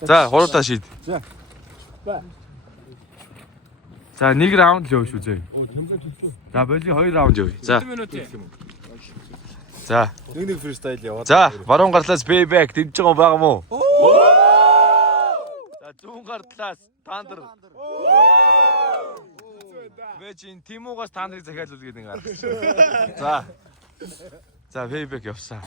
За, хуруудаа шийд. За, 1 раунд л явж үзье. За, боли 2 раунд явъя. За. За. Нэг фристайл яваад. За, баруун гарлаас Payback дэмж байгаа байгаа мó? За, зүүн гарлаас Thunder. Бэчин Тимуугаас Thunder-ыг захиалуул гэдэг ингэ гаргасан. За. За, Payback явсан.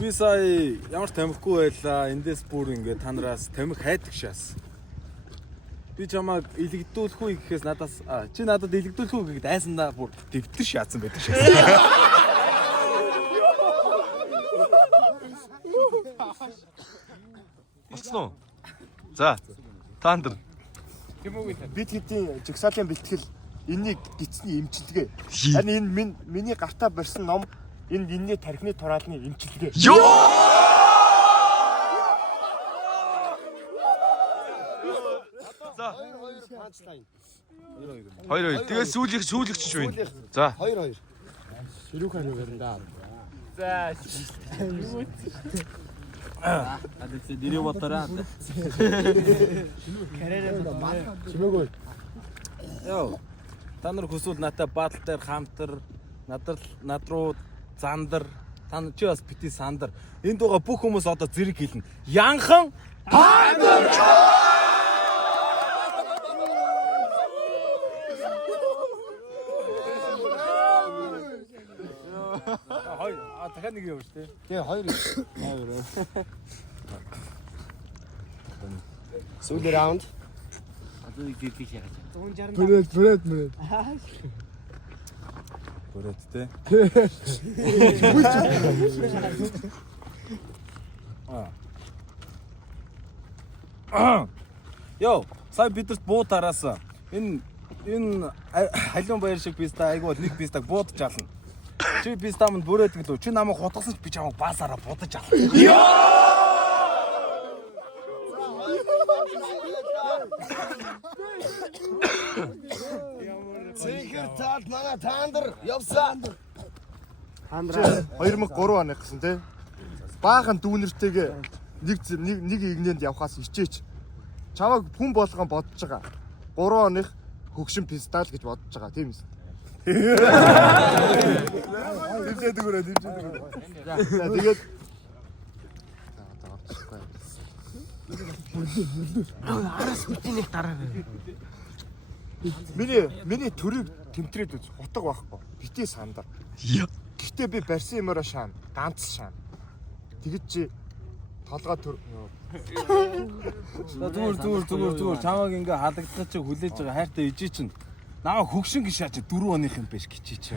Би сая ямар ч тамихгүй байлаа. Эндээс бүр ингээд танараас тамхи хайдаг шээс. Би чамайг илэгдүүлэх үү гэхээс надаас чи надад илэгдүүлэх үү гэхэд айсандаа бүр дэвтэр шаацсан байдаг шээс. Болцсон уу? За. Thunder. Бид хэдийн жигсаалын бэлтгэл энэний гисний эмчилгээ. Харин энэ миний гартаа барьсан ном энэний тархины тураалны эмчилгээ. Ёо! За. 2-2. Тэгээ сүүлэгч шүү энэ. За. 2-2. Хэрүүх хариу барина да. За. Адэ дэрээ ботороо. Чимээгүй. Яа. Та нар хүсвэл надтай баатал дээр хамтар, над руу зандар, та чи бас бити сандар. Энд байгаа бүх хүмүүс одоо зэрэг хэлнэ. Янхан Thunder! дахиад нэг явж тээ. Тэгээ 2. Сүүлийн раунд. Одоо нэг дэрхий шахаж. Бүрээд. Бүрээд тээ. Йоо, сая бидэрт буу тараасан. Энэ халуун баяр шиг писта айгуул нэг пистаг буудаж ална. Чи пистамд бүрээд гэлөө. Чи намайг хутгасан ч би чамайг баасаараа будаж ална. Зинхэр таад манай Thunder явсан. 2003 оны гэсэн тий. Баахан дүүнэртэйгээ нэг игнэнд явхаас ичээч. Чамайг хүн болгон бодож байгаа. 3 оных хөгшин пистал гэж бодож байгаа тийм үү? Дэмжээд өгөрөө. За тэгээд Араас битнийг дараа. Миний төрийг тэмтрээд үз. Утга байхгүй. Бити сандар. Гэхдээ би барьсан юмараа шаана. Ганц шаана. Тэгэд чи толгой төр. Зүгээр. Чамайг ингээ халагдах чи хүлээж байгаа хайртай ижи чинь. Намайг хөгшин гişаа чи 4 оных юм биш гिचээ чи.